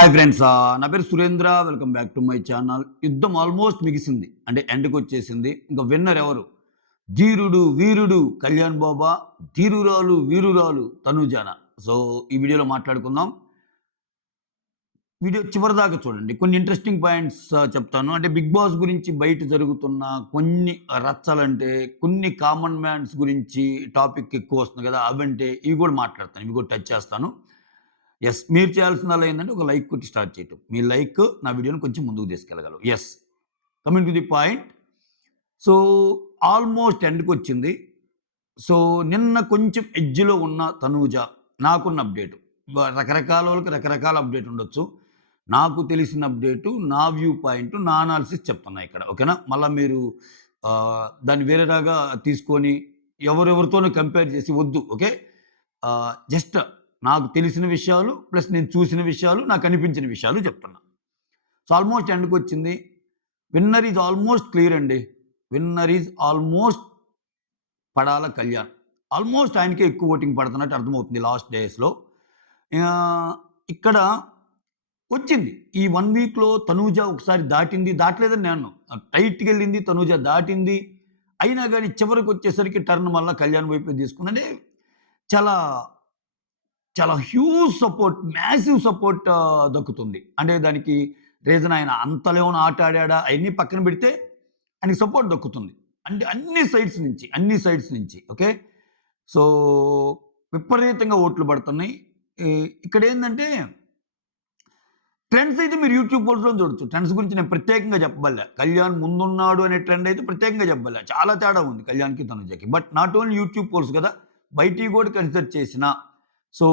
Hi friends, నా పేరు Surendra. Welcome back to my channel. యుద్ధం ఆల్మోస్ట్ ముగిసింది, అంటే ఎండ్కి వచ్చేసింది. ఇంకా విన్నర్ ఎవరు? ధీరుడు వీరుడు కళ్యాణ్ బాబా, ధీరురాలు వీరురాలు తనుజాన. సో ఈ వీడియోలో మాట్లాడుకుందాం. వీడియో చివరిదాకా చూడండి. కొన్ని ఇంట్రెస్టింగ్ పాయింట్స్ చెప్తాను. అంటే బిగ్ బాస్ గురించి బయట జరుగుతున్న కొన్ని రచ్చలంటే, కొన్ని కామన్ మ్యాన్స్ గురించి టాపిక్ ఎక్కువ వస్తుంది కదా, అవంటే ఇవి కూడా మాట్లాడతాను, ఇవి కూడా టచ్ చేస్తాను. మీరు చేయాల్సిందల్లా ఏంటంటే ఒక లైక్ కొట్టి స్టార్ట్ చేయటం. మీ లైక్ నా వీడియోని కొంచెం ముందుకు తీసుకెళ్ళగలరు. Coming to the point. So almost ఎండ్కి వచ్చింది. సో నిన్న కొంచెం ఎడ్జ్లో ఉన్న తనూజ, నాకున్న అప్డేటు, రకరకాల వాళ్ళకి రకరకాల అప్డేట్ ఉండొచ్చు. నాకు తెలిసిన అప్డేటు, నా వ్యూ పాయింట్, నా అనాలిసిస్ చెప్తున్నా ఇక్కడ. ఓకేనా? మళ్ళీ మీరు దాన్ని వేరేలాగా తీసుకొని ఎవరెవరితోనూ కంపేర్ చేసి వద్దు. ఓకే? జస్ట్ నాకు తెలిసిన విషయాలు ప్లస్ నేను చూసిన విషయాలు, నాకు అనిపించిన విషయాలు చెప్తున్నా. సో ఆల్మోస్ట్ ఎండ్కి వచ్చింది. విన్నర్ ఈజ్ ఆల్మోస్ట్ క్లియర్ అండి. Winner is almost Padala Kalyan. Almost ఆయనకే ఎక్కువ ఓటింగ్ పడుతున్నట్టు అర్థమవుతుంది లాస్ట్ డేస్లో. ఇక్కడ వచ్చింది ఈ 1 వీక్లో తనూజ ఒకసారి దాటింది, దాటలేదని నేను టైట్కి వెళ్ళింది, తనూజ దాటింది. అయినా కానీ చివరికి వచ్చేసరికి టర్న్ మళ్ళీ కళ్యాణ్ వైపు తీసుకుంది. అంటే చాలా చాలా హ్యూజ్ సపోర్ట్, మ్యాసివ్ సపోర్ట్ దక్కుతుంది. అంటే దానికి రీజన్ ఆయన అంతలేమో ఆట ఆడా అవన్నీ పక్కన పెడితే ఆయనకి సపోర్ట్ దక్కుతుంది. అంటే అన్ని సైడ్స్ నుంచి. ఓకే? సో విపరీతంగా ఓట్లు పడుతున్నాయి. ఇక్కడ ఏంటంటే ట్రెండ్స్ అయితే మీరు యూట్యూబ్ పోల్స్లో చూడొచ్చు. ట్రెండ్స్ గురించి నేను ప్రత్యేకంగా చెప్పబల్లా. కళ్యాణ్ ముందున్నాడు అనే ట్రెండ్ అయితే ప్రత్యేకంగా చెప్పబల్లా. చాలా తేడా ఉంది కళ్యాణ్కి తనుజకి. But not only YouTube polls కదా, బయటికి కూడా కన్సిడర్ చేసిన. సో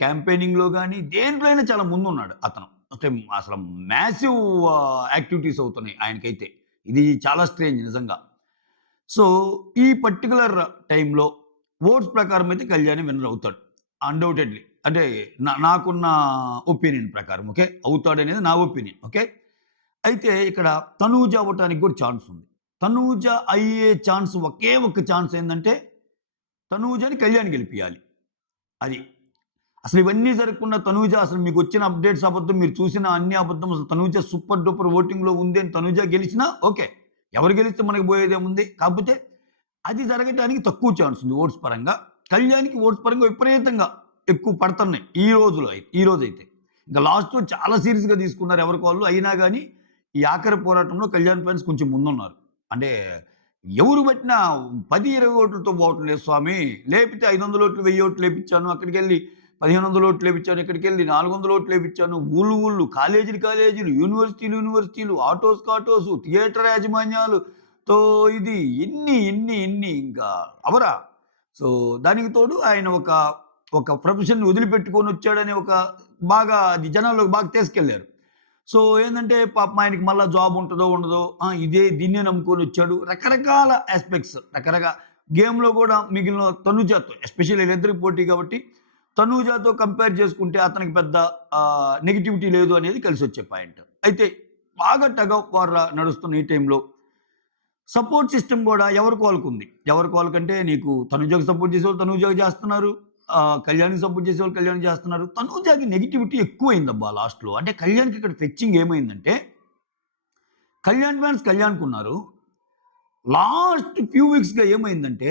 క్యాంపెయినింగ్లో కానీ దేంట్లో అయినా చాలా ముందున్నాడు అతను. అంటే అసలు మ్యాసివ్ యాక్టివిటీస్ అవుతున్నాయి ఆయనకైతే. ఇది చాలా స్ట్రేంజ్ నిజంగా. సో ఈ పర్టికులర్ టైంలో ఓట్స్ ప్రకారం అయితే కళ్యాణ్ విన్నర్ అవుతాడు అన్డౌటెడ్లీ. అంటే నాకున్న ఒపీనియన్ ప్రకారం. ఓకే? అవుతాడు అనేది నా ఒపీనియన్. ఓకే? అయితే ఇక్కడ తనూజ అవ్వటానికి కూడా ఛాన్స్ ఉంది. తనూజ అయ్యే ఛాన్స్ ఒకే ఒక్క ఛాన్స్ ఏంటంటే తనూజని కళ్యాణ్ గెలిపియాలి. అది అసలు ఇవన్నీ జరగకుండా తనూజ, అసలు మీకు వచ్చిన అప్డేట్స్ అబద్ధం, మీరు చూసిన అన్ని అబద్ధం. అసలు తనూజ సూపర్ డూపర్ ఓటింగ్లో ఉంది అని తనూజ గెలిచినా ఓకే, ఎవరు గెలిస్తే మనకి పోయేదేముంది. కాకపోతే అది జరగటానికి తక్కువ ఛాన్స్ ఉంది ఓట్స్ పరంగా. కళ్యాణ్కి ఓట్స్ పరంగా విపరీతంగా ఎక్కువ పడుతున్నాయి ఈ రోజు అయితే. ఇంకా లాస్ట్లో చాలా సీరియస్గా తీసుకున్నారు ఎవరికి వాళ్ళు. అయినా కానీ ఈ ఆఖరి పోరాటంలో కళ్యాణ్ ఫ్యాన్స్ కొంచెం ముందున్నారు. అంటే ఎవరు పట్టినా 10-20 ఓట్లతో పోవటం లేదు స్వామి. లేపితే 500 ఓట్లు 1000 ఓట్లు లేపించాను, అక్కడికి వెళ్ళి 1500 ఓట్లు లేపించాను, ఇక్కడికి వెళ్ళి 400 ఓట్లు లేపించాను. ఊళ్ళు కాలేజీలు, యూనివర్సిటీలు, ఆటోస్, థియేటర్ యాజమాన్యాలుతో ఇది ఎన్ని ఇంకా అవరా. సో దానికి తోడు ఆయన ఒక ప్రొఫెషన్ వదిలిపెట్టుకొని వచ్చాడని ఒక బాగా అది జనాల్లోకి బాగా తీసుకెళ్లారు. సో ఏంటంటే పాపం ఆయనకి మళ్ళీ జాబ్ ఉంటుందో ఉండదో, దీన్నే నమ్ముకొని వచ్చాడు. రకరకాల ఆస్పెక్ట్స్, గేమ్లో కూడా మిగిలిన తనూజతో, ఎస్పెషల్లీ వీళ్ళిద్దరికి పోటీ కాబట్టి తనూజతో కంపేర్ చేసుకుంటే అతనికి పెద్ద నెగిటివిటీ లేదు అనేది కలిసి వచ్చే పాయింట్. అయితే బాగా టగ్ ఆఫ్ వార్ నడుస్తున్న ఈ టైంలో సపోర్ట్ సిస్టమ్ కూడా ఎవరికి వాళ్ళకుంది. ఎవరికి వాళ్ళకంటే నీకు తనూజకి సపోర్ట్ చేసేవాళ్ళు తనూజకి చేస్తున్నారు, కళ్యాణ్కి సపోర్ట్ చేసేవాళ్ళు కళ్యాణ్ చేస్తున్నారు. తనూజకి నెగిటివిటీ ఎక్కువైందబ్బా లాస్ట్లో. అంటే కళ్యాణ్కి ఇక్కడ ఫెచ్చింగ్ ఏమైందంటే, కళ్యాణ్ ఫ్యాన్స్ కళ్యాణ్కి ఉన్నారు. లాస్ట్ ఫ్యూ వీక్స్గా ఏమైందంటే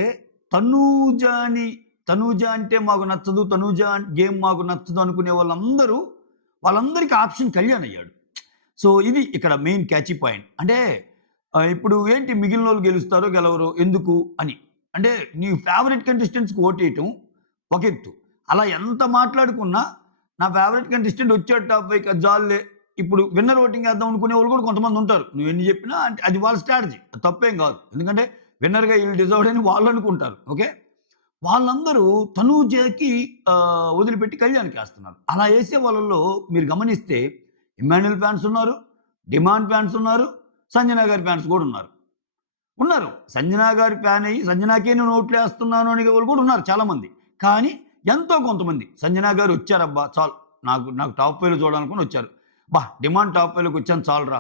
తనూజ అంటే మాకు నచ్చదు, తనూజ గేమ్ మాకు నచ్చదు అనుకునే వాళ్ళందరికీ ఆప్షన్ కళ్యాణ్ అయ్యాడు. సో ఇది ఇక్కడ మెయిన్ క్యాచీ పాయింట్. అంటే ఇప్పుడు ఏంటి, మిగిలిన వాళ్ళు గెలుస్తారో గెలవరో ఎందుకు అని. అంటే నీ ఫేవరెట్ కంటెస్టెంట్స్కి ఓటేయటం ఒక ఎత్తు. అలా ఎంత మాట్లాడుకున్నా నా ఫేవరెట్ కంటెస్టెంట్ వచ్చాడు టాప్ 5 జాల్లే, ఇప్పుడు విన్నర్ ఓటింగ్ వేద్దాం అనుకునే వాళ్ళు కూడా కొంతమంది ఉంటారు. నువ్వు ఎన్ని చెప్పినా అంటే అది వాళ్ళ స్ట్రాటజీ, తప్పేం కాదు. ఎందుకంటే విన్నర్గా వీళ్ళు డిజర్వ్డ్ అని వాళ్ళు అనుకుంటారు. ఓకే? వాళ్ళందరూ తనూజకి వదిలిపెట్టి కళ్యాణ్కి వేస్తున్నారు. అలా వేసే వాళ్ళల్లో మీరు గమనిస్తే ఇమ్మాన్యుల్ ఫ్యాన్స్ ఉన్నారు, డిమాండ్ ఫ్యాన్స్ ఉన్నారు, సంజన గారి ఫ్యాన్స్ కూడా ఉన్నారు. సంజన గారి ఫ్యాన్ అయ్యి సంజనాకే నేను ఓట్లు వేస్తున్నాను అనే వాళ్ళు కూడా ఉన్నారు చాలామంది. కానీ ఎంతో కొంతమంది సంజన గారు వచ్చారబ్బా చాలు, నాకు టాప్ 5లో చూడాలనుకుని వచ్చారు. డిమాండ్ టాప్ 5లోకి వచ్చాను చాలురా,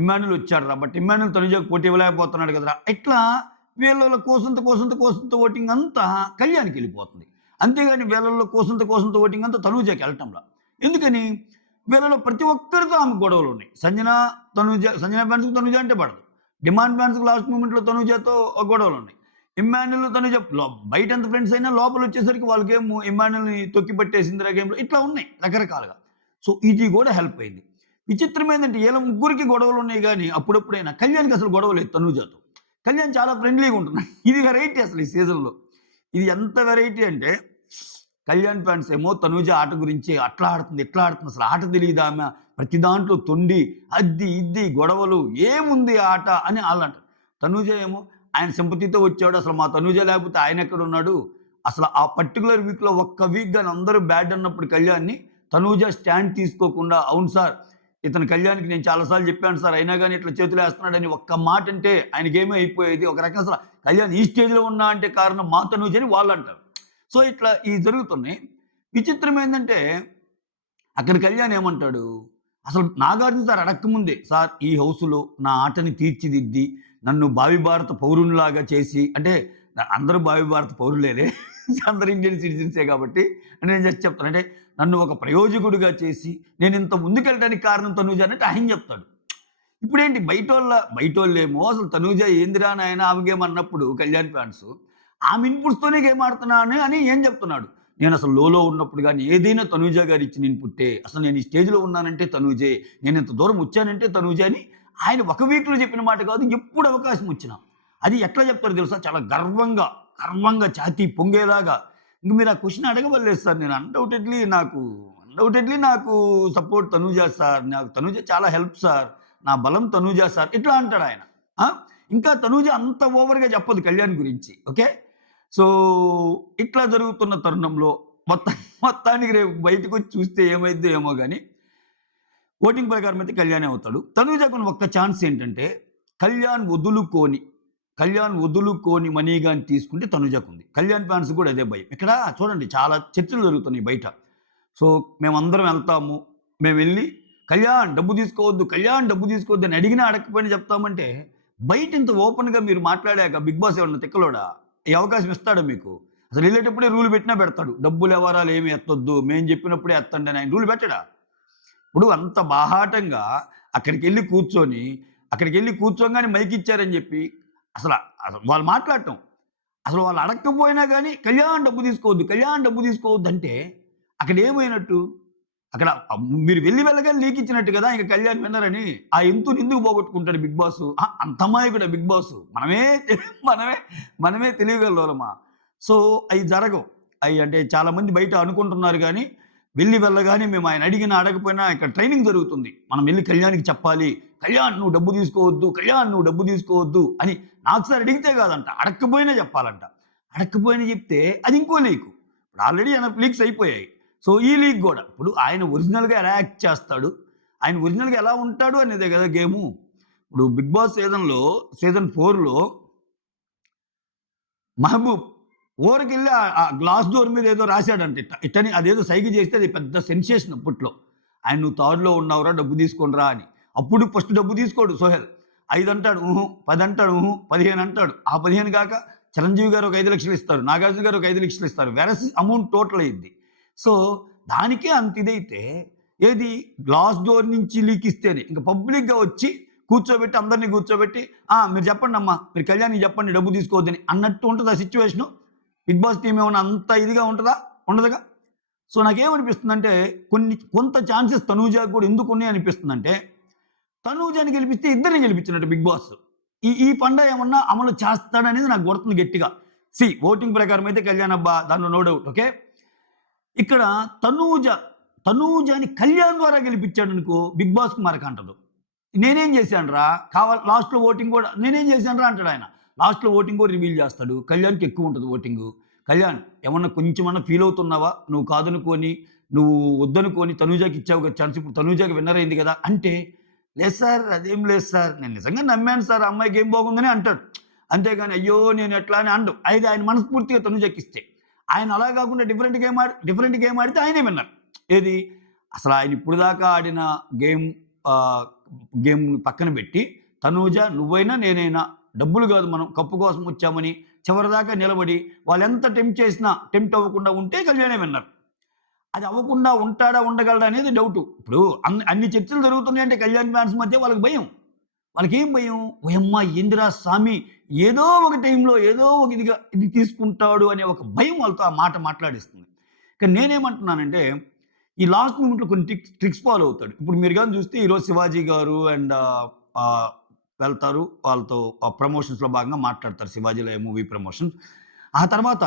ఇమ్మాన్యుల్ వచ్చాడు రా, బట్ ఇమ్మాన్యుల్ తనుజకు పోటీ ఇవ్వలేకపోతున్నాడు కదరా. ఇట్లా వీళ్ళ కోసంత ఓటింగ్ అంతా కళ్యాణ్కి వెళ్ళిపోతుంది. అంతేగాని వీళ్ళల్లో కోసంత ఓటింగ్ అంతా తనుజకి వెళ్ళటంలా. ఎందుకని వీళ్ళలో ప్రతి ఒక్కరితో ఆమె గొడవలు ఉన్నాయి. సంజన ఫ్యాన్స్‌కి తనుజ అంటే పడదు. డిమాండ్ ఫ్యాన్స్‌కి లాస్ట్ మూమెంట్‌లో తనుజతో గొడవలు ఉన్నాయి. ఇమ్మాన్యుల్ తనుజ బయట ఎంత ఫ్రెండ్స్ అయినా లోపలొచ్చేసరికి వాళ్ళకేమో ఇమ్మాన్యుల్‌ని తొక్కి పట్టేసిందిరా గేమ్‌లో ఇట్లా ఉన్నాయి రకరకాలుగా. సో ఇది కూడా హెల్ప్ అయింది. విచిత్రం ఏందంటే ఈళ్ళ ముగ్గురికి గొడవలు ఉన్నాయి గానీ అప్పుడప్పుడైనా కళ్యాణ్‌కి అసలు గొడవ లేదు తనుజతో. కళ్యాణ్ చాలా ఫ్రెండ్లీగా ఉంటున్నాడు. ఇది వెరైటీ అసలు ఈ సీజన్‌లో. ఇది ఎంత వెరైటీ అంటే కళ్యాణ్ ఫ్యాన్స్ ఏమో తనూజ ఆట గురించి అట్లా ఆడుతుంది, ఇట్లా ఆడుతుంది. అసలు ఆట తెలీదా ఆమె? ప్రతి దాంట్లో తొండి, అద్ది, ఇద్ది, గొడవలు ఏముంది ఆట అని ఆళ్ళంటారు. తనూజ ఏమో ఆయన సింపతితో వచ్చాడు. అసలు మా తనూజ లేకపోతే ఆయనెక్కడున్నాడు? అసలు ఆ పర్టిక్యులర్ వీక్‌లో ఒక్క వీక్ గాని అందరూ బ్యాడ్ అన్నప్పుడు కళ్యాణ్‌ని తనూజ స్టాండ్ తీసుకోకుండా అవును సార్ ఇతను కళ్యాణ్‌కి నేను చాలా సార్లు చెప్పాను సార్. అయినా గాని ఇట్లా చేతులేస్తున్నాడని ఒక్క మాట అంటే ఆయనకేమో అయిపోయేది. ఒక రకంగా అసల కళ్యాణ్ ఈ స్టేజ్‌లో ఉన్నా అంటే కారణం మా తనూజ అని వాళ్ళంటారు. సో ఇట్లా ఇవి జరుగుతున్నాయి. విచిత్రం ఏందంటే అక్కడ కళ్యాణ్ ఏమంటాడు? అసలు నాగార్జున సార్ అడక్కముందే సార్ ఈ హౌస్‌లో నా ఆటని తీర్చిదిద్ది నన్ను భావి భారత పౌరునిలాగా చేసి అంటే అందరూ భావి భారత పౌరులేలే. అందరూ ఇండియన్ సిటిజన్సే కాబట్టి నేను జస్ట్ చెప్తాను. అంటే నన్ను ఒక ప్రయోజకుడిగా చేసి నేనింత ముందుకెళ్ళడానికి కారణం తనూజ అన్నట్టు ఆయన చెప్తాడు. ఇప్పుడేంటి బయటోళ్ళేమో అసలు తనూజ ఏందిరా నాయనా ఆమె గేమ్ అన్నప్పుడు కళ్యాణ్ ఫ్యాన్స్ ఆమె ఇన్పుట్స్తోనే గేమ్ ఆడుతున్నాను అని ఏం చెప్తున్నాడు. నేను అసలు లోలో ఉన్నప్పుడు గానీ ఏదైనా తనూజ గారు ఇచ్చిన ఇన్పుట్టే. అసలు నేను ఈ స్టేజ్‌లో ఉన్నానంటే తనూజే. నేను ఇంత దూరం వచ్చానంటే తనూజే అని ఆయన ఒక వీక్‌లో చెప్పిన మాట కాదు. ఎప్పుడు అవకాశం వచ్చినా. అది ఎట్లా చెప్తారో తెలుసా? చాలా గర్వంగా ఛాతీ పొంగేలాగా. ఇంక మీరు ఆ క్వెషన్ అడగవల్లేదు సార్. నేను అన్‌డౌటెడ్‌లీ నాకు సపోర్ట్ తనూజ సార్. నాకు తనూజ చాలా హెల్ప్ సార్. నా బలం తనూజ సార్. ఇట్లా అంటాడాయన. ఆ! ఇంకా తనూజ అంత ఓవర్‌గా చెప్పదు కళ్యాణ్ గురించి. ఓకే. సో, ఇట్లా జరుగుతున్న తరుణంలో మొత్తానికి రేపు బయటకొచ్చి చూస్తే ఏమైద్దో ఏమో గాని, ఓటింగ్ ప్రకారం అయితే కళ్యాణే అవుతాడు. తనూజకున్న ఒక్క ఛాన్స్ ఏంటంటే, కళ్యాణ్ వదులుకోని మనీ గాని తీసుకుంటే తనూజకుంది. కళ్యాణ్ ఫ్యాన్స్ కూడా అదే భయం. ఇక్కడ చూడండి చాలా చర్చలు జరుగుతున్నాయి బయట. సో, మేమందరం ఎళ్తాము. మేమెళ్లి కళ్యాణ్ డబ్బు తీసుకోవద్దు అని అడిగినా అడగకపోయినా చెప్తామంటే, బయట ఇంత ఓపెన్‌గా మీరు మాట్లాడాక బిగ్ బాస్ ఏమన్నా తిక్కలోడా? ఈ అవకాశం ఇస్తాడా మీకు? అసలు ఎళ్ళేటప్పుడే రూల్ పెట్టినా పెడతాడు. డబ్బులు వ్యవహారాలు ఏమి ఎత్తొద్దు. మేము చెప్పినప్పుడే ఎత్తండి అని ఆయన రూల్ పెట్టడా? ఇప్పుడు అంత బాహాటంగా అక్కడికెళ్ళి కూర్చోంగానే మైక్ ఇచ్చారని చెప్పి అసల అసలు వాళ్ళు మాట్లాడటం. అసలు వాళ్ళు అడక్కపోయినా గాని కళ్యాణ్ డబ్బు తీసుకోవద్దు అంటే అక్కడ ఏమైనట్టు? అక్కడ మీరు వెళ్ళగానే లీక్ ఇచ్చినట్టు కదా! ఇంక కళ్యాణ్ విన్నరని. ఆ ఎంతుని ఎందుకు పోగొట్టుకుంటాడు బిగ్ బాస్? అంత అమాయకుడా బిగ్ బాస్? మనమే తెలియగల్లోలమా? సో, అయి జరగవు. అంటే చాలామంది బయట అనుకుంటున్నారు గానీ, వెళ్ళగానే మేము ఆయన అడిగినా, అడగకపోయినా ఇక్కడ ట్రైనింగ్ జరుగుతుంది. మనం వెళ్లి కళ్యాణ్‌కి చెప్పాలి. కళ్యాణ్ నువ్వు డబ్బు తీసుకోవద్దు అని నాకు సార్ అడిగితే కాదంట. అడక్కపోయినా చెప్పాలంట. అడక్కపోయినా చెప్తే అది ఇంకో లీకు. ఇప్పుడు ఆల్రెడీ ఎనఫ్ లీక్స్ అయిపోయాయి. సో, ఈ లీగ్ గూడా. ఇప్పుడు ఆయన ఒరిజినల్‌గా ఎలా యాక్ట్ చేస్తాడు? ఆయన ఒరిజినల్‌గా ఎలా ఉంటాడు అనేదే గదా గేము. ఇప్పుడు 'బిగ్ బాస్' సీజన్ 4లో మహబూబ్ ఊరకెళ్ళి ఆ గ్లాస్ డోర్ మీద ఏదో రాసాడంట ఇట్టని అదేదో సైగ చేస్తే అది పెద్ద సెన్సేషన్ అప్పట్లో. ఆయన "నువ్వు థర్డ్‌లో ఉన్నావురా డబ్బు తీసుకోనిరా" అని. అప్పుడు ఫస్ట్ డబ్బు తీసుకోడు సోహెల్. 5 అంటాడు. 10 అంటాడు. 15 అంటాడు. ఆ 15 కాక చిరంజీవి గారు ఒక 5,00,000 ఇస్తారు. నాగార్జున గారు ఒక 5,00,000 ఇస్తారు. వెరస్ అమౌంట్ టోటల్ అయ్యిద్ది. సో, దానికే అంత ఇదైతే ఏది గ్లాస్ డోర్ నుంచి లీక్ ఇస్తేనే ఇంక పబ్లిక్‌గా వచ్చి అందరిని కూర్చోబెట్టి మీరు చెప్పండమ్మా. మీరు కళ్యాణ్‌కి చెప్పండి డబ్బు తీసుకోవద్దని అన్నట్టు ఉంటదా సిట్యుయేషను? బిగ్ బాస్ టీమ్ ఏమన్నా అంత ఇదిగా ఉంటదా? ఉండదుగా. సో, నాకేమనిపిస్తుందంటే కొంత ఛాన్సెస్ తనూజకి కూడా ఎందుకున్నాయి అనిపిస్తుందంటే, తనూజని గెలిపిస్తే ఇద్దరిని గెలిపించినట్టు బిగ్ బాస్. ఈ పండ ఏమన్నా అమలు చేస్తాడనేది నాకు కొడుతుంది గట్టిగా. ఓటింగ్ ప్రకారం అయితే కళ్యాణ్ అబ్బా దాంట్లో నో డౌట్. ఓకే. ఇక్కడ తనూజని కళ్యాణ్ ద్వారా గెలిపించాడనుకో బిగ్ బాస్‌కి మరకంటదు. నేనేం చేశానురా? లాస్ట్‌లో ఓటింగ్ కూడా నేనేం చేశానురా అంటాడాయన. లాస్ట్‌లో ఓటింగ్ కూడా రివీల్ చేస్తాడు. కళ్యాణ్‌కి ఎక్కువుంటది ఓటింగు. కళ్యాణ్ ఏమన్నా కొంచెమన్నా ఫీల్ అవుతున్నావా? నువ్వు కాదనుకోని, నువ్వు వద్దనుకోని తనూజకి ఇచ్చావు కదా ఛాన్స్. ఇప్పుడు తనూజకి విన్నర్ అయింది కదా! అంటే, లేదు సార్ అదేం లేదు సార్. నేను నిజంగా నమ్మాను సార్ ఆ అమ్మాయికి ఏం బాగుందని అంటాడు. అంతేగాని అయ్యో! నేను ఎట్లా అని అనడు. అయితే ఆయన మనస్ఫూర్తిగా తనూజకిస్తే. ఆయన అలా కాకుండా డిఫరెంట్ గేమ్ ఆడితే ఆయనే విన్నర్. ఏది? అసలు ఆయన ఇప్పటిదాకా ఆడిన గేమ్ పక్కన పెట్టి తనూజ నువ్వైనా నేనైనా డబ్బులు కాదు మనం కప్పు కోసం వచ్చామని చివరిదాకా నిలబడి వాళ్ళెంత టెంప్ట్ చేసినా టెంప్ట్ అవ్వకుండా ఉంటే కళ్యాణే విన్నర్. అది అవ్వకుండా ఉంటాడా, ఉండగలడా అనేది డౌటు. ఇప్పుడు అన్ని చర్చలు జరుగుతున్నాయంటే కళ్యాణ్ ఫ్యాన్స్ మధ్య వాళ్ళకి భయం. వాళ్ళకేం భయం? ఓయమ్మ! ఏందిరా సామి ఏదో ఒక టైంలో ఏదో ఒక ఇది తీసుకుంటాడు అనే ఒక భయం వాళ్ళతో ఆ మాట మాట్లాడిస్తుంది. కానీ నేనేమంటున్నానంటే, ఈ లాస్ట్ మూమెంట్‌లో కొన్ని ట్రిక్స్ ఫాలో అవుతాడు. ఇప్పుడు మీరు గాని చూస్తే ఈరోజు 'శివాజీ' గారు అండ్ ఆహ్, వెళ్తారు. వాళ్ళతో ప్రమోషన్స్‌లో భాగంగా మాట్లాడతారు 'శివాజీలో' మూవీ ప్రమోషన్. ఆ తర్వాత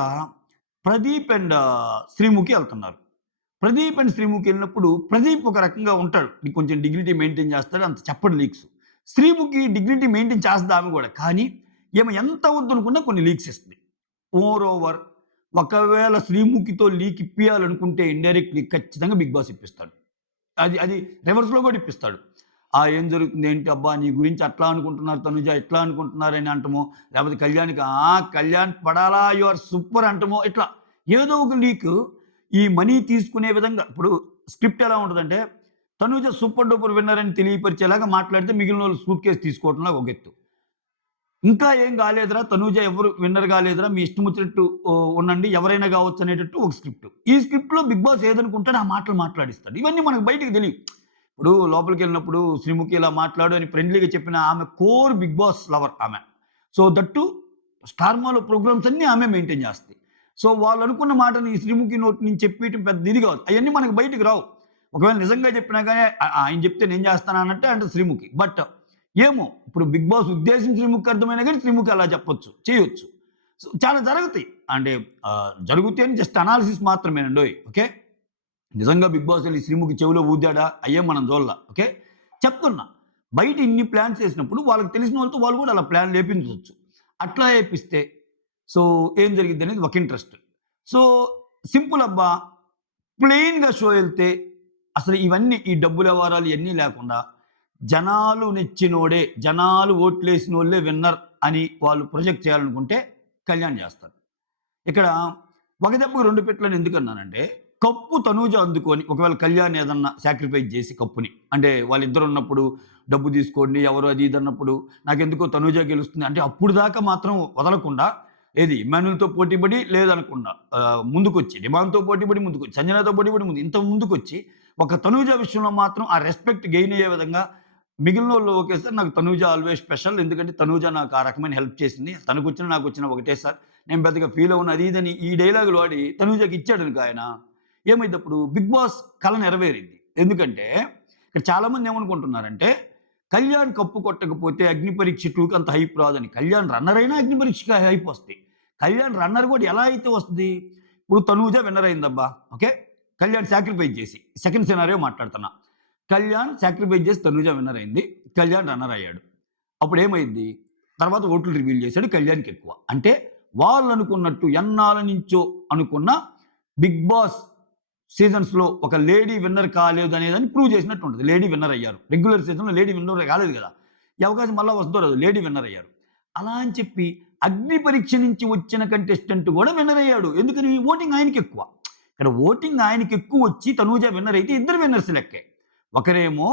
ప్రదీప్ అండ్ శ్రీముఖి ఎళ్తున్నారు. ప్రదీప్ అండ్ శ్రీముఖి ఎళ్ళినప్పుడు ప్రదీప్ ఒక రకంగా ఉంటాడు. కొంచెం డిగ్నిటీ మెయింటైన్ చేస్తాడు. అంత చెప్పడు లీక్స్. శ్రీముఖి డిగ్నిటీ మెయింటైన్ చేస్తది ఆమె గూడా. కానీ ఈమె ఎంత వద్దనుకున్నా కొన్ని లీక్స్ ఇస్తది. మోర్ ఓవర్ ఒకవేళ శ్రీముఖితో లీక్ ఇప్పియాలనుకుంటే ఇండైరెక్ట్‌లీ ఖచ్చితంగా 'బిగ్ బాస్' ఇప్పిస్తాడు. అది అది రివర్స్‌లో గూడా ఇప్పిస్తాడు. ఏం జరుగుతుంది? ఏంటి? అబ్బా! నీ గురించి అట్లా అనుకుంటున్నారు తనుజ, ఇట్లా అనుకుంటున్నారని అంటమో, లేపోతే కళ్యాణ్‌కి కళ్యాణ్ పడాలా యూ ఆర్ సూపర్ అంటమో, ఇట్లా ఏదో ఒక లీకు ఈ మనీ తీసుకునే విధంగా ఇప్పుడు స్క్రిప్ట్ ఎలా ఉంటదంటే, తనూజ సూపర్ డూపర్ విన్నర్ అని తెలియపరిచేలాగా మాట్లాడితే మిగిలినోళ్ళు సూట్ కేస్ తీసుకోవడంలో ఒక ఎత్తు. ఇంకా ఏం కాలేదురా తనూజ ఎవరు విన్నర్ కాలేదురా మీ ఇష్టం వచ్చినట్టు ఉండండి ఎవరైనా కావచ్చు అనేటట్టు ఒక స్క్రిప్ట్. ఈ స్క్రిప్ట్‌లో బిగ్ బాస్ ఏదనుకుంటాడో ఆ మాటలు మాట్లాడిస్తాడు. ఇవన్నీ మనకు బయటికి తెలీవు. ఇప్పుడు లోపలికెళ్ళినప్పుడు శ్రీముఖి ఇలా మాట్లాడు అని ఫ్రెండ్లీగా చెప్పిన ఆమె కోర్ బిగ్ బాస్ లవర్ ఆమె. సో దట్ టు స్టార్మాలో ప్రోగ్రామ్స్ అన్నీ ఆమె మెయింటైన్ చేస్తది. సో వాళ్ళు అనుకున్న మాటని ఈ శ్రీముఖి నోటి నుంచి చెప్పేయటం పెద్ద ఇది కాదు. అయన్నీ మనకు బయటికి రావు. ఒకవేళ నిజంగా చెప్పినా గాని ఆయన చెప్తే నేను చేస్తాను అన్నట్టే అంటది శ్రీముఖి. బట్ ఏమో ఇప్పుడు బిగ్ బాస్ ఉద్దేశం శ్రీముఖికి అర్థమైనా గాని శ్రీముఖి అలా చెప్పొచ్చు. చేయొచ్చు. సో చాలా జరుగుతాయి. అంటే జరుగుతాయి అని జస్ట్ అనాలిసిస్ మాత్రమేనండోయ్. ఓకే. నిజంగా బిగ్ బాస్ ఎళ్లి శ్రీముఖి చెవిలో ఊదాడా? అయ్యేం మనం చూడల. ఓకే. చెప్తున్నా. బయట ఇన్ని ప్లాన్స్ చేసినప్పుడు వాళ్ళకి తెలిసిన వాళ్ళతో వాళ్ళు కూడా అలా ప్లాన్‌లు ఏపించొచ్చు. అట్లా ఏపిస్తే సో ఏం జరిగిద్దనేది ఒక ఇంట్రెస్ట్. సో సింపుల్ అబ్బా! ప్లెయిన్‌గా షో ఎళ్తే అసలు ఇవన్నీ ఈ డబ్బుల వ్యవహారాలు ఇయన్నీ లేకుండా జనాలు నెచ్చినోడే, జనాలు ఓట్లేసినోళ్ళే విన్నర్ అని వాళ్ళు ప్రొజెక్ట్ చేయాలనుకుంటే కళ్యాణ్ చేస్తారు. ఇక్కడ ఒక దెబ్బకు రెండు పిట్లని ఎందుకన్నానంటే, కప్పు తనూజ అందుకొని ఒకవేళ కళ్యాణ్ ఏదన్నా సాక్రిఫైస్ చేసి కప్పుని అంటే వాళ్ళిద్దరున్నప్పుడు డబ్బు తీసుకోండి ఎవరు అది ఇది అన్నప్పుడు నాకెందుకో తనూజ గెలుస్తుంది అంటే అప్పుడు దాకా మాత్రం వదలకుండా ఏది ఇమ్మాన్యుల్‌తో పోటీపడి లేదనకుండా ముందుకొచ్చి డిమాండ్‌తో పోటీపడి ముందుకొచ్చి సంజనతో పోటీపడి ముందు ఇంత ముందుకొచ్చి ఒక తనూజ విషయంలో మాత్రం ఆ రెస్పెక్ట్ గెయిన్ అయ్యే విధంగా మిగిలినోళ్ళు ఓకే సార్. నాకు తనూజ ఆల్వేస్ స్పెషల్. ఎందుకంటే తనూజ నాకు ఆ రకమైన హెల్ప్ చేసింది. తనకొచ్చిన నాకొచ్చిన ఒకటే సార్. నేను పెద్దగా ఫీల్ అవ్వను అది ఇదని ఈ డైలాగులు వాడి తనూజకి ఇచ్చాడనుకో ఆయన. ఏమైద్దప్పుడు బిగ్ బాస్ కల నెరవేరింది. ఎందుకంటే ఇక్కడ చాలామంది ఏమనుకుంటున్నారంటే కళ్యాణ్ కప్పు కొట్టకపోతే 'అగ్ని పరీక్ష 2'కి అంత హైప్ రాదని. కళ్యాణ్ రన్నర్ అయినా 'అగ్ని పరీక్ష'కి హైప్ వస్తాయి. కళ్యాణ్ రన్నర్ కూడా ఎలా అయితే వస్తది? ఇప్పుడు తనూజ విన్నర్ అయిందబ్బా! ఓకే. కళ్యాణ్ సాక్రిఫైస్ చేసి సెకండ్ సినారియో మాట్లాడుతున్నా. కళ్యాణ్ సాక్రిఫైస్ చేసి తనూజ విన్నర్ అయింది. కళ్యాణ్ రన్నర్ అయ్యాడు. అప్పుడేమైద్ది? తర్వాత ఓట్లు రివీల్ చేశాడు కళ్యాణ్‌కి ఎక్కువ. అంటే వాళ్ళనుకున్నట్టు ఎన్నాళ్ళ నుంచో అనుకున్న బిగ్ బాస్ సీజన్స్‌లో ఒక లేడీ విన్నర్ కాలేదు అనేదాన్ని ప్రూవ్ చేసినట్టు ఉంటది. లేడీ విన్నర్ అయ్యారు. రెగ్యులర్ సీజన్‌లో లేడీ విన్నర్ కాలేదు కదా! ఈ అవకాశం మళ్ళా వస్తుందో రాదో లేడీ విన్నర్ అయ్యారు. అలా అని చెప్పి అగ్ని పరీక్ష నుంచి వచ్చిన కంటెస్టెంట్ కూడా విన్నర్ అయ్యాడు. ఎందుకని? ఓటింగ్ ఆయనకి ఎక్కువ. ఇక్కడ ఓటింగ్ ఆయనకి ఎక్కువ వచ్చి తనూజ విన్నర్ అయితే ఇద్దరు విన్నర్స్ లెక్కే. ఒకరేమో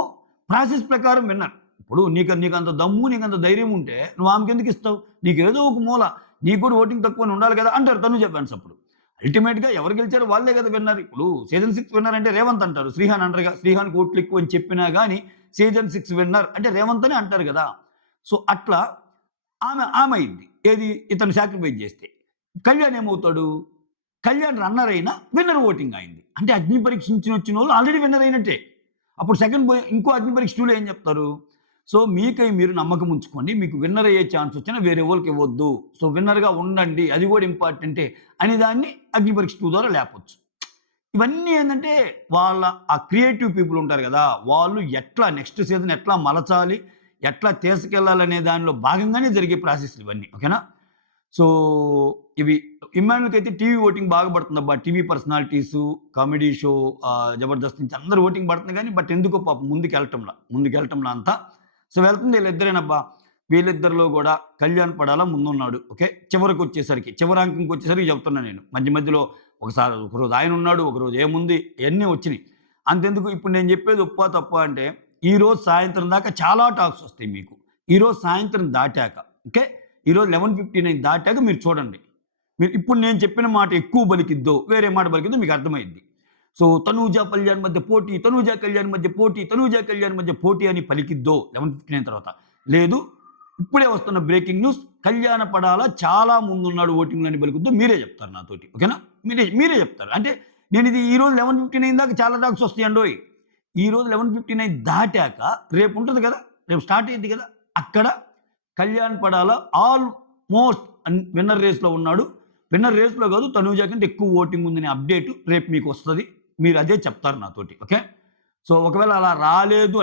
ప్రాసెస్ ప్రకారం విన్నర్. ఇప్పుడు నీకంత దమ్ము, నీకంత ధైర్యం ఉంటే నువ్వు ఆమెకెందుకు ఇస్తావు? నీకేదో ఒక మూల నీకు కూడా ఓటింగ్ తక్కువని ఉండాలి కదా! అంటారు తనూజ ఫ్యాన్స్ అప్పుడు. అల్టిమేట్‌గా ఎవరు గెలిచారో వాళ్ళే కదా విన్నర్. ఇప్పుడు సీజన్ 6 విన్నర్ అంటే రేవంత్ అంటారు. శ్రీహాన్ అనరుగా. శ్రీహాన్‌కి ఓట్లు ఎక్కువ అని చెప్పినా గాని సీజన్ 6 విన్నర్ అంటే రేవంత్ అనే అంటారు కదా! సో అట్లా ఆమె అయింది. ఏది? ఇతను సాక్రిఫైస్ చేస్తే. కళ్యాణ్ ఏమవుతాడు? కళ్యాణ్ రన్నర్ అయినా విన్నర్ ఓటింగ్ అయింది. అంటే అగ్ని పరీక్షించినొచ్చినోళ్ళు ఆల్రెడీ విన్నర్ అయినట్టే. అప్పుడు సెకండ్ ఇంకో అగ్ని పరీక్ష 2లో ఏం చెప్తారు? సో మీకై మీరు నమ్మకం ఉంచుకోండి. మీకు విన్నర్ అయ్యే ఛాన్స్ వచ్చినా వేరే వాళ్ళకి ఇవ్వద్దు. సో విన్నర్‌గా ఉండండి. అది కూడా ఇంపార్టెంటే అనే దాన్ని అగ్ని పరీక్ష 2 ద్వారా లేపొచ్చు. ఇవన్నీ ఏందంటే వాళ్ళ ఆ క్రియేటివ్ పీపుల్ ఉంటారు కదా! వాళ్ళు ఎట్లా నెక్స్ట్ సీజన్ ఎట్లా మలచాలి? ఎట్లా తీసుకెళ్లాలనే దానిలో భాగంగానే జరిగే ప్రాసెస్‌లు ఇవన్నీ. ఓకేనా? సో ఇవి ఇమ్మాన్యుల్‌కైతే టీవీ ఓటింగ్ బాగా పడుతుందబ్బా. TV personalities, comedy show 'Jabardasth' నుంచి అందరూ ఓటింగ్ పడుతుంది గానీ బట్ ఎందుకో పాపం ముందుకెళ్ళటంలా అంతా. సో వెళ్తుంది వీళ్ళిద్దరేనబ్బా. వీళ్ళిద్దరిలో గూడా కళ్యాణ్ పడాల ముందున్నాడు. ఓకే. చివరి అంకంకొచ్చేసరికి చెప్తున్నా నేను. మధ్యలో ఒకరోజు ఆయనున్నాడు, ఒకరోజు ఏముంది ఇయన్నీ వచ్చినియి. అంతెందుకు ఇప్పుడు నేను చెప్పేది ఒప్పా తప్పా అంటే ఈరోజు సాయంత్రం దాకా చాలా టాక్స్ వస్తాయి మీకు. ఈరోజు సాయంత్రం దాటాక ఓకే. ఈరోజు 11:59 దాటాక మీరు చూడండి. ఇప్పుడు నేను చెప్పిన మాట ఎక్కువ బలికిద్దో, వేరే మాట బలికిద్దో మీకు అర్థమైద్ది. సో తనూజ కళ్యాణ్ మధ్య పోటీ, తనూజ కళ్యాణ్ మధ్య పోటీ, తనూజ కళ్యాణ్ మధ్య పోటీ అని పలికిద్దో 11:59 తర్వాత. లేదు ఇప్పుడే వస్తున్న బ్రేకింగ్ న్యూస్, కళ్యాణ పడాల చాలా ముందున్నాడు ఓటింగ్లో అని పలుకుద్దో మీరే చెప్తారు నాతోటి. ఓకేనా? మీరే చెప్తారు. అంటే నేను ఇది ఈరోజు 11:59 దాకా చాలా టాక్స్ వస్తాయండోయ్. ఈరోజు 11:59 దాటాక రేపు ఉంటుంది కదా, రేపు స్టార్ట్ అయ్యింది కదా, అక్కడ కళ్యాణ్ పడాల ఆల్మోస్ట్ విన్నర్ రేస్లో ఉన్నాడు. విన్నర్ రేస్లో కాదు, తనూజ కంటే ఎక్కువ ఓటింగ్ ఉందనే అప్డేట్ రేపు మీకు వస్తుంది. మీరు అదే చెప్తారు నాతోటి. ఓకే? సో ఒకవేళ అలా రాలేదు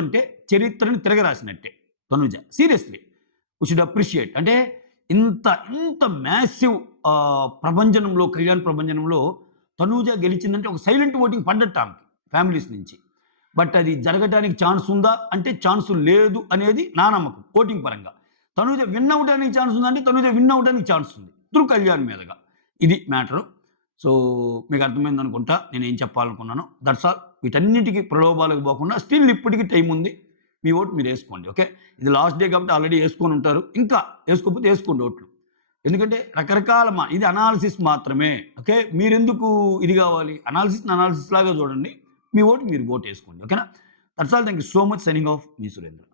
అంటే చరిత్రని తిరగరాసినట్టే Tanuja. Seriously we should appreciate. అంటే ఇంత మ్యాసివ్ ప్రభంజనంలో, కళ్యాణ్ ప్రభంజనంలో తనూజ గెలిచిందంటే ఒక సైలెంట్ ఓటింగ్ పడ్డట్టు ఆమెకి ఫ్యామిలీస్ నుంచి. బట్ అది జరగడానికి ఛాన్స్ ఉందా అంటే ఛాన్స్ లేదు అనేది నా నమ్మకం ఓటింగ్ పరంగా. తనూజ విన్ అవడానికి ఛాన్స్ ఉందంటే తనూజ విన్ అవడానికి ఛాన్స్ ఉంది త్రూ కళ్యాణ్ మీదగా. ఇది మ్యాటరు. సో మీకు అర్థమైంది అనుకుంటా నేను ఏం చెప్పాలనుకున్నాను. That's all. వీటన్నిటికీ ప్రలోభాలకు పోకుండా స్టిల్ ఇప్పటికీ టైం ఉంది. మీ ఓటు మీరు వేసుకోండి. ఓకే? ఇది లాస్ట్ డే కాబట్టి ఆల్రెడీ వేసుకొని ఉంటారు. ఇంకా వేసుకోకపోతే వేసుకోండి ఓట్లు. ఎందుకంటే రకరకాల ఇది అనాలిసిస్ మాత్రమే. ఓకే? మీరెందుకు ఇది కావాలి? అనాలిసిస్ లాగా చూడండి. మీ ఓటు మీరు ఓటు వేసుకోండి. ఓకేనా? That's all. Thank you so much. Signing off me Surendra.